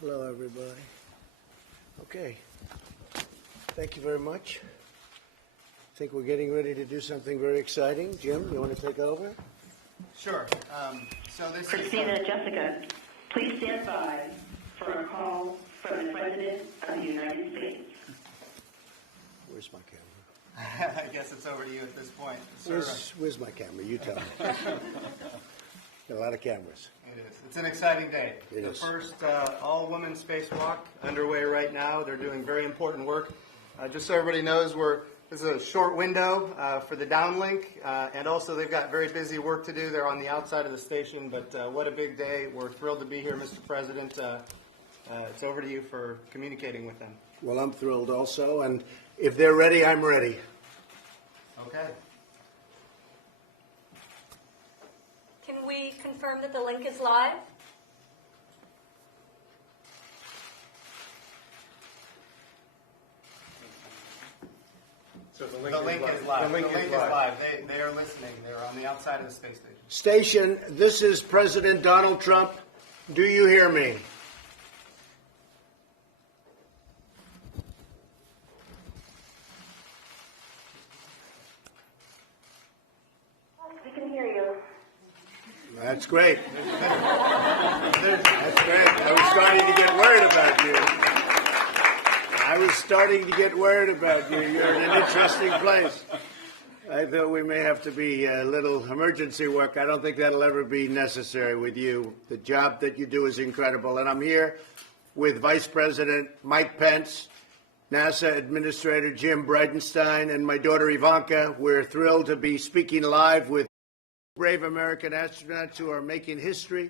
Hello, everybody. Okay. Thank you very much. I think we're getting ready to do something very exciting. Jim, you want to take over? Sure. So this Christina, Jessica, please stand by for a call from the President of the United States. Where's my camera? I guess it's over to you at this point. Where's my camera? You tell me. Got a lot of cameras. It is. It's an exciting day. It the is. first all-women spacewalk underway right now. They're doing very important work. Just so everybody knows, this is a short window for the downlink, and also they've got very busy work to do. They're on the outside of the station, but what a big day. We're thrilled to be here, Mr. President. It's over to you for communicating with them. Well, I'm thrilled also, and if they're ready, I'm ready. Okay. Can we confirm that the link is live? So the link is live. The link is live. They are listening. They're on the outside of the space station. Station, this is President Donald Trump. Do you hear me? We can hear you. That's great. That's great. I was starting to get worried about you. I was starting to get worried about you. You're in an interesting place. I thought we may have to be a little emergency work. I don't think that'll ever be necessary with you. The job that you do is incredible. And I'm here with Vice President Mike Pence, NASA Administrator Jim Bridenstine, and my daughter Ivanka. We're thrilled to be speaking live with brave American astronauts who are making history,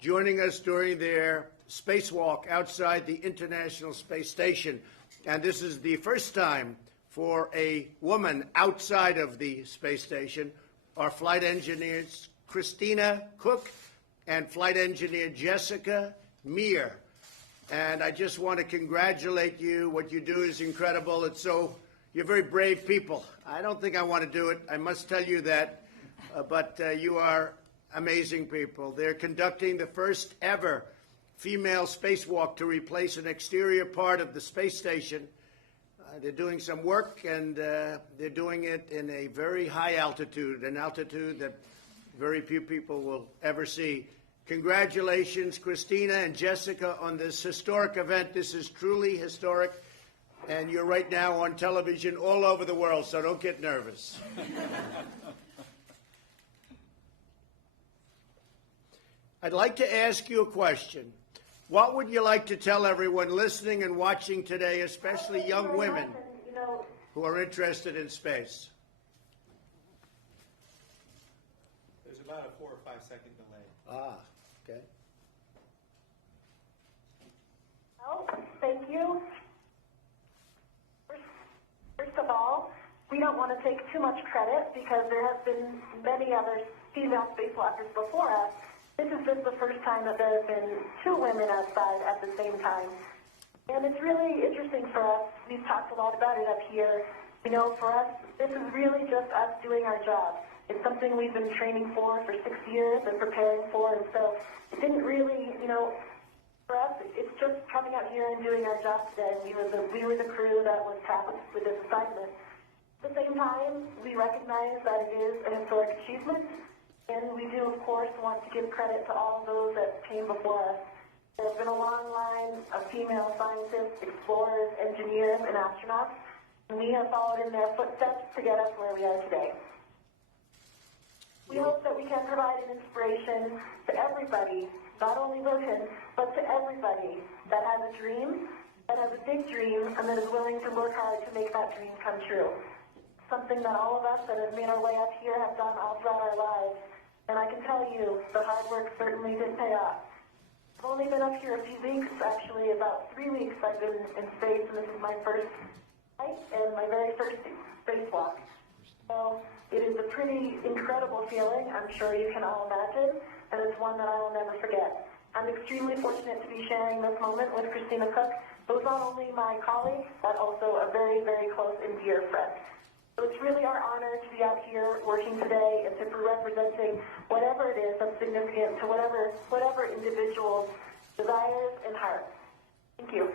joining us during their spacewalk outside the International Space Station. And this is the first time for a woman outside of the space station. Our flight engineers, Christina Cook, and flight engineer Jessica Meir. And I just want to congratulate you. What you do is incredible. You're very brave people. I don't think I want to do it. I must tell you that. But you are amazing people. They're conducting the first ever female spacewalk to replace an exterior part of the space station. They're doing some work, and they're doing it in a very high altitude, an altitude that very few people will ever see. Congratulations, Christina and Jessica, on this historic event. This is truly historic, and you're right now on television all over the world, so don't get nervous. I'd like to ask you a question. What would you like to tell everyone listening and watching today, especially young women who are interested in space? There's about a 4 or 5 second delay. Ah, okay. Well, thank you. First of all, we don't want to take too much credit because there have been many other female spacewalkers before us. This is just the first time that there have been 2 women outside at the same time. And it's really interesting for us. We've talked a lot about it up here. For us, this is really just us doing our job. It's something we've been training for 6 years and preparing for. And so it didn't really, for us, it's just coming out here and doing our job today. We were the crew that was tasked with this assignment. At the same time, we recognize that it is an historic achievement. And we do, of course, want to give credit to all those that came before us. There's been a long line of female scientists, explorers, engineers, and astronauts, and we have followed in their footsteps to get us where we are today. We hope that we can provide an inspiration to everybody, not only women, but to everybody that has a dream, that has a big dream, and that is willing to work hard to make that dream come true. Something that all of us that have made our way up here have done all throughout our lives. And I can tell you, the hard work certainly did pay off. I've only been up here a few weeks, actually about 3 weeks I've been in space, and this is my first flight and my very first spacewalk. So it is a pretty incredible feeling, I'm sure you can all imagine, and it's one that I will never forget. I'm extremely fortunate to be sharing this moment with Christina Cook, who's not only my colleague, but also a very, very close and dear friend. So it's really our honor to be out here working today and to be representing whatever it is that's significant to whatever individuals desires, and hearts. Thank you.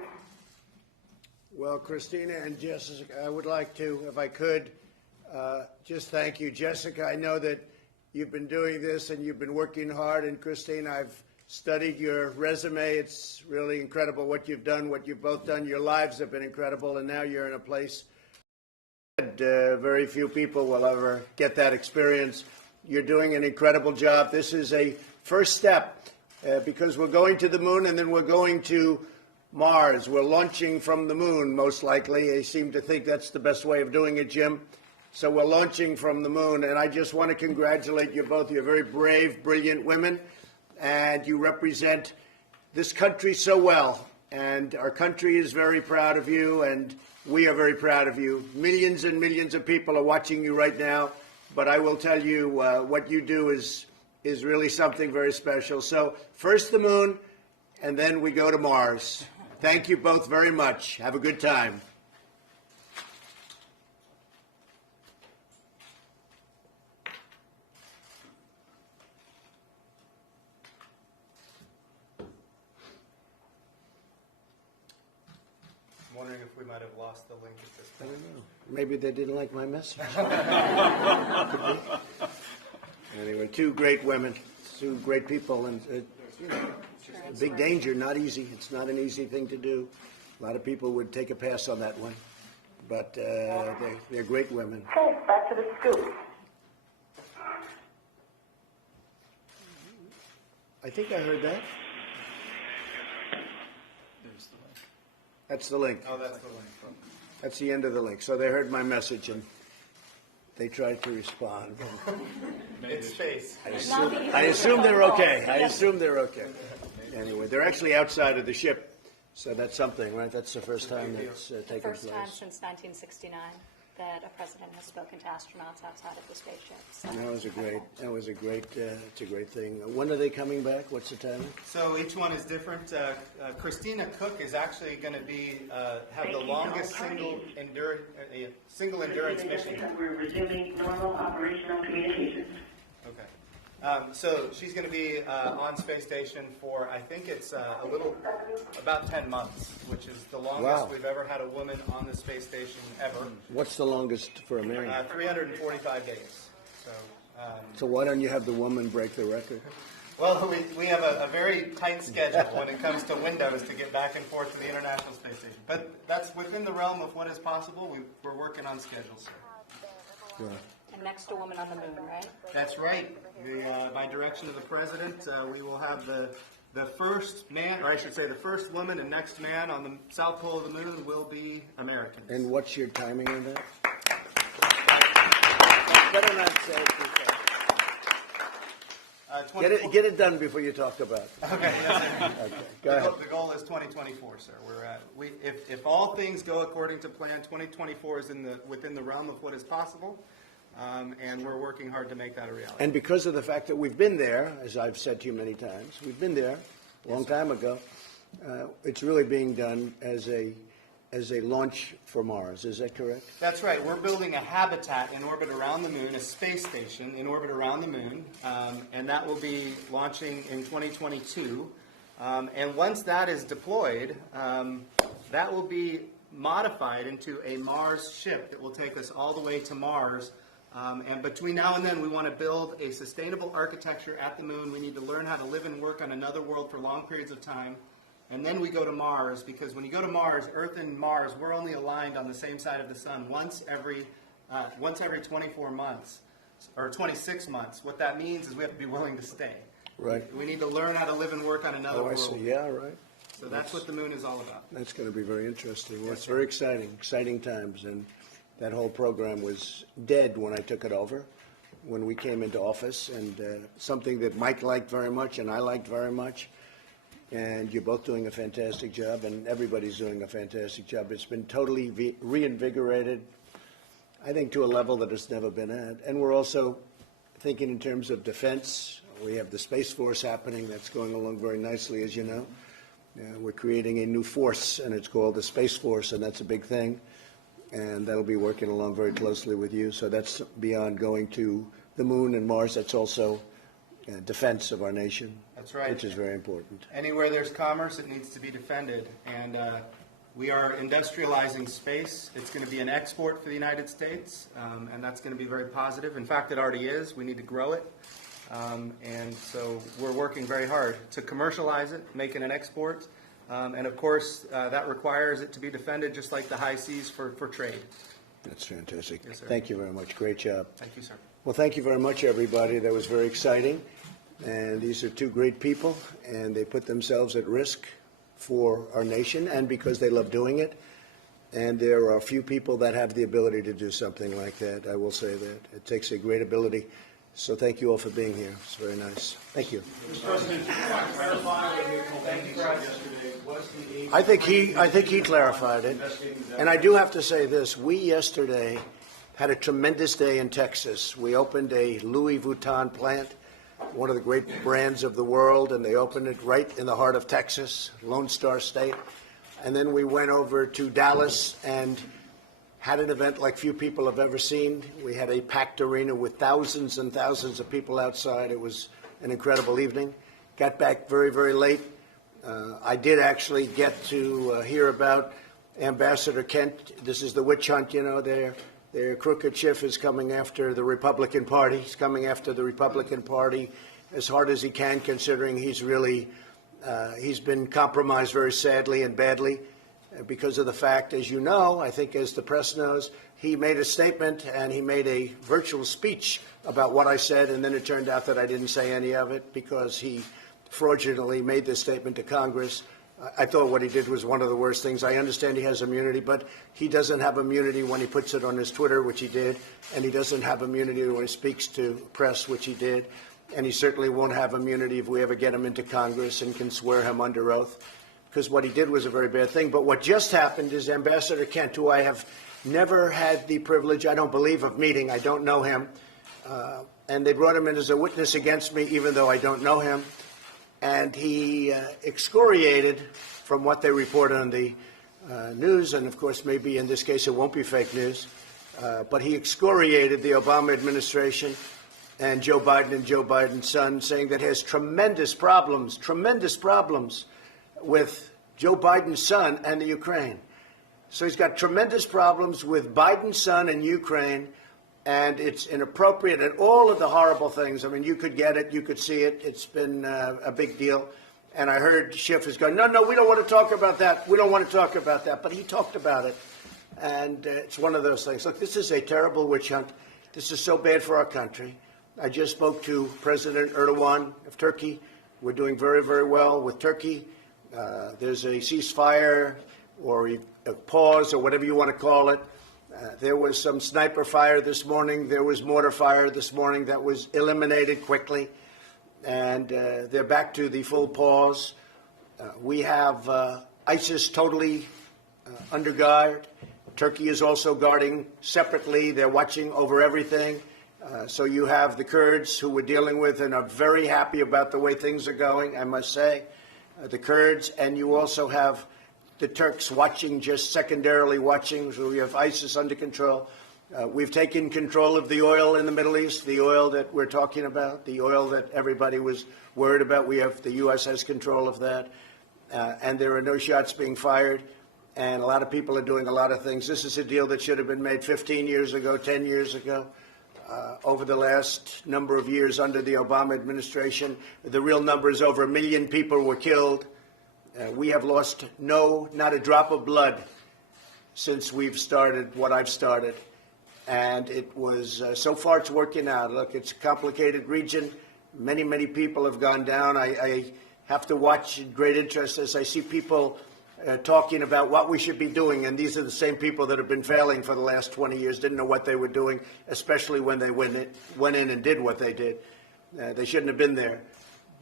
Well, Christina and Jessica, I would like to, if I could, just thank you. Jessica, I know that you've been doing this and you've been working hard. And Christina, I've studied your resume. It's really incredible what you've done, what you've both done. Your lives have been incredible, and now you're in a place very few people will ever get that experience. You're doing an incredible job. This is a first step because we're going to the moon and then we're going to Mars. We're launching from the moon, most likely. They seem to think that's the best way of doing it, Jim. So we're launching from the moon, and I just want to congratulate you both. You're very brave, brilliant women, and you represent this country so well. And our country is very proud of you, and we are very proud of you. Millions and millions of people are watching you right now, but I will tell you what you do is really something very special. So first the moon, and then we go to Mars. Thank you both very much. Have a good time. I'm wondering if we might have lost the link at this I point. don't know. Maybe they didn't like my message. Anyway, two great women, two great people, and a big danger, not easy. It's not an easy thing to do. A lot of people would take a pass on that one, but they're great women. Okay, back to the scoop. I think I heard that. That's the link. Oh, that's the link. That's the end of the link. So they heard my message and they tried to respond. It's space. I assume they're okay. I assume they're okay. Anyway, they're actually outside of the ship, so that's something, right? That's the first time that's taken place. First time since 1969 that a president has spoken to astronauts outside of the spaceship. So That was a great, it's a great thing. When are they coming back? What's the timing? So each one is different. Christina Cook is actually going to be have the longest single endurance mission. We're resuming normal operational communications. Okay. So she's going to be on space station for, I think it's about 10 months, which is the longest we've ever had a woman on the space station ever. What's the longest for a man? 345 days. So why don't you have the woman break the record? Well, we have a very tight schedule when it comes to windows to get back and forth to the International Space Station. But that's within the realm of what is possible. We're working on schedules, sir. Good. And next a woman on the moon, right? That's right. By direction of the president, we will have the first man, or I should say the first woman and next man on the south pole of the moon will be Americans. And what's your timing on that? Better not say it too fast. Get it done before you talk about it. Okay, yes, sir. Okay, go ahead. The goal is 2024, sir. If all things go according to plan, 2024 is within the realm of what is possible. And we're working hard to make that a reality. And because of the fact that we've been there, as I've said to you many times, we've been there a long time ago, it's really being done as a launch for Mars. Is that correct? That's right. We're building a habitat in orbit around the moon, a space station in orbit around the moon, and that will be launching in 2022. And once that is deployed, that will be modified into a Mars ship that will take us all the way to Mars. And between now and then, we want to build a sustainable architecture at the moon. We need to learn how to live and work on another world for long periods of time. And then we go to Mars, because when you go to Mars, Earth and Mars, we're only aligned on the same side of the sun once every 24 months, or 26 months. What that means is we have to be willing to stay. Right. We need to learn how to live and work on another Oh, I world. see. Yeah, right. So that's what the moon is all about. That's going to be very interesting. Well, it's very exciting times. And that whole program was dead when I took it over, when we came into office, and something that Mike liked very much and I liked very much. And you're both doing a fantastic job, and everybody's doing a fantastic job. It's been totally reinvigorated, I think, to a level that it's never been at. And we're also thinking in terms of defense. We have the Space Force happening. That's going along very nicely, as you know. We're creating a new force, and it's called the Space Force, and that's a big thing. And that'll be working along very closely with you. So that's beyond going to the moon and Mars. That's also defense of our nation. That's right. Which is very important. Anywhere there's commerce, it needs to be defended. And we are industrializing space. It's going to be an export for the United States, and that's going to be very positive. In fact, it already is. We need to grow it. And so we're working very hard to commercialize it, make it an export. And of course, that requires it to be defended just like the high seas for trade. That's fantastic. Yes, sir. Thank you very much. Great job. Thank you, sir. Well, thank you very much, everybody. That was very exciting. And these are two great people, and they put themselves at risk for our nation and because they love doing it. And there are few people that have the ability to do something like that. I will say that. It takes a great ability. So thank you all for being here. It's very nice. Thank you. Mr. President, can you clarify what you told me yesterday? Was the agency I think he clarified it. And I do have to say this. We yesterday had a tremendous day in Texas. We opened a Louis Vuitton plant, one of the great brands of the world, and they opened it right in the heart of Texas, Lone Star State. And then we went over to Dallas and had an event like few people have ever seen. We had a packed arena with thousands and thousands of people outside. It was an incredible evening. Got back very, very late. I did actually get to hear about Ambassador Kent. This is the witch hunt, you know, their crooked Schiff is coming after the Republican Party. He's coming after the Republican Party as hard as he can, considering he's really, he's been compromised very sadly and badly because of the fact, as you know, I think as the press knows, he made a statement and he made a virtual speech about what I said, and then it turned out that I didn't say any of it because he fraudulently made this statement to Congress. I thought what he did was one of the worst things. I understand he has immunity, but he doesn't have immunity when he puts it on his Twitter, which he did, and he doesn't have immunity when he speaks to press, which he did, and he certainly won't have immunity if we ever get him into Congress and can swear him under oath, because what he did was a very bad thing. But what just happened is Ambassador Kent, who I have never had the privilege, I don't believe, of meeting. I don't know him. And they brought him in as a witness against me, even though I don't know him. And he excoriated from what they report on the news, and of course maybe in this case it won't be fake news, but he excoriated the Obama administration and Joe Biden and Joe Biden's son, saying that he has tremendous problems with Joe Biden's son and the Ukraine. So he's got tremendous problems with Biden's son and Ukraine, and it's inappropriate, and all of the horrible things. I mean, you could get it, you could see it. It's been a big deal. And I heard Schiff is going, no, we don't want to talk about that. We don't want to talk about that. But he talked about it. And it's one of those things. Look, this is a terrible witch hunt. This is so bad for our country. I just spoke to President Erdogan of Turkey. We're doing very, very well with Turkey. There's a ceasefire or a pause or whatever you want to call it. There was some sniper fire this morning. There was mortar fire this morning that was eliminated quickly. And they're back to the full pause. We have ISIS totally under guard. Turkey is also guarding separately. They're watching over everything. So you have the Kurds who we're dealing with and are very happy about the way things are going, I must say, the Kurds. And you also have the Turks watching, just secondarily watching. So we have ISIS under control. We've taken control of the oil in the Middle East, the oil that we're talking about, the oil that everybody was worried about. The U.S. has control of that. And there are no shots being fired. And a lot of people are doing a lot of things. This is a deal that should have been made 15 years ago, 10 years ago. Over the last number of years under the Obama administration, the real number is over 1 million people were killed. We have lost not a drop of blood since we've started what I've started. And it was, so far it's working out. Look, it's a complicated region. Many, many people have gone down. I have to watch with great interest as I see people talking about what we should be doing. And these are the same people that have been failing for the last 20 years, didn't know what they were doing, especially when they went in and did what they did. They shouldn't have been there.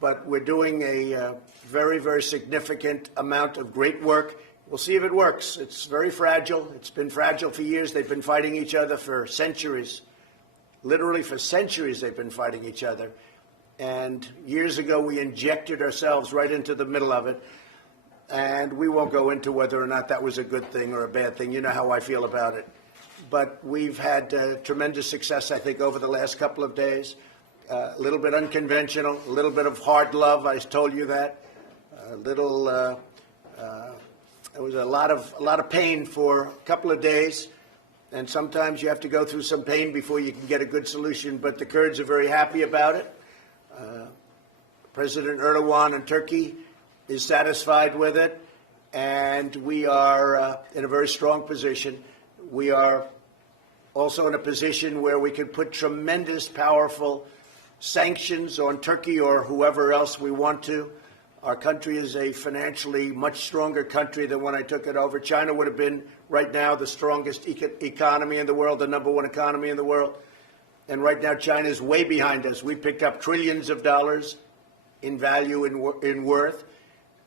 But we're doing a very, very significant amount of great work. We'll see if it works. It's very fragile. It's been fragile for years. They've been fighting each other for centuries. Literally for centuries they've been fighting each other. And years ago we injected ourselves right into the middle of it. And we won't go into whether or not that was a good thing or a bad thing. You know how I feel about it. But we've had tremendous success, I think, over the last couple of days. a little bit unconventional, a little bit of hard love. I told you that. It was a lot of pain for a couple of days, and sometimes you have to go through some pain before you can get a good solution. But the Kurds are very happy about it. President Erdogan in Turkey is satisfied with it, and we are in a very strong position. We are also in a position where we can put tremendous, powerful sanctions on Turkey or whoever else we want to. Our country is a financially much stronger country than when I took it over. China would have been right now the strongest economy in the world, the #1 economy in the world. And right now China is way behind us. We picked up trillions of dollars in value, in worth,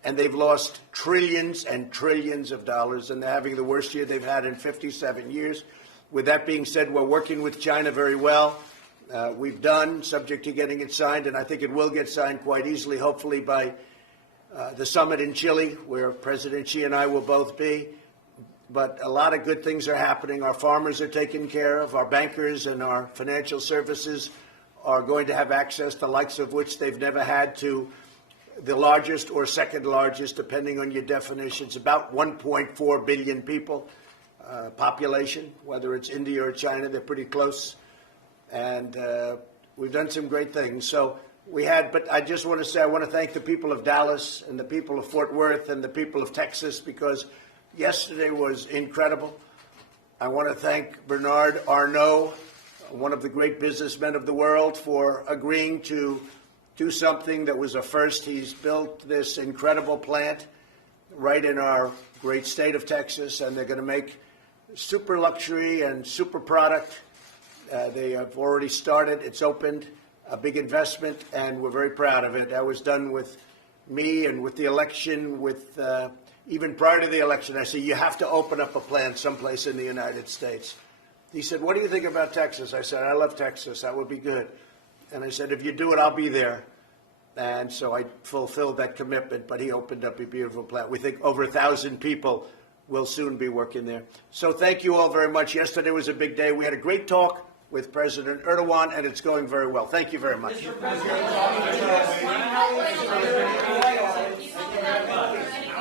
and they've lost trillions and trillions of dollars, and they're having the worst year they've had in 57 years. With that being said, we're working with China very well. We've done, subject to getting it signed, and I think it will get signed quite easily, hopefully by the summit in Chile, where President Xi and I will both be. But a lot of good things are happening. Our farmers are taken care of. Our bankers and our financial services are going to have access, the likes of which they've never had, to the largest or second largest, depending on your definitions, about 1.4 billion people population, whether it's India or China. They're pretty close. And we've done some great things. So but I just want to say, I want to thank the people of Dallas and the people of Fort Worth and the people of Texas, because yesterday was incredible. I want to thank Bernard Arnault, one of the great businessmen of the world, for agreeing to do something that was a first. He's built this incredible plant right in our great state of Texas, and they're going to make super luxury and super product. They have already started. It's opened, a big investment, and we're very proud of it. That was done with me and with the election, even prior to the election. I said, you have to open up a plant someplace in the United States. He said, what do you think about Texas? I said, I love Texas. That would be good. And I said, if you do it, I'll be there. And so I fulfilled that commitment, but he opened up a beautiful plant. We think over 1,000 people will soon be working there. So thank you all very much. Yesterday was a big day. We had a great talk with President Erdogan, and it's going very well. Thank you very much. How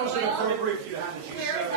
is it appropriate for you to have the G7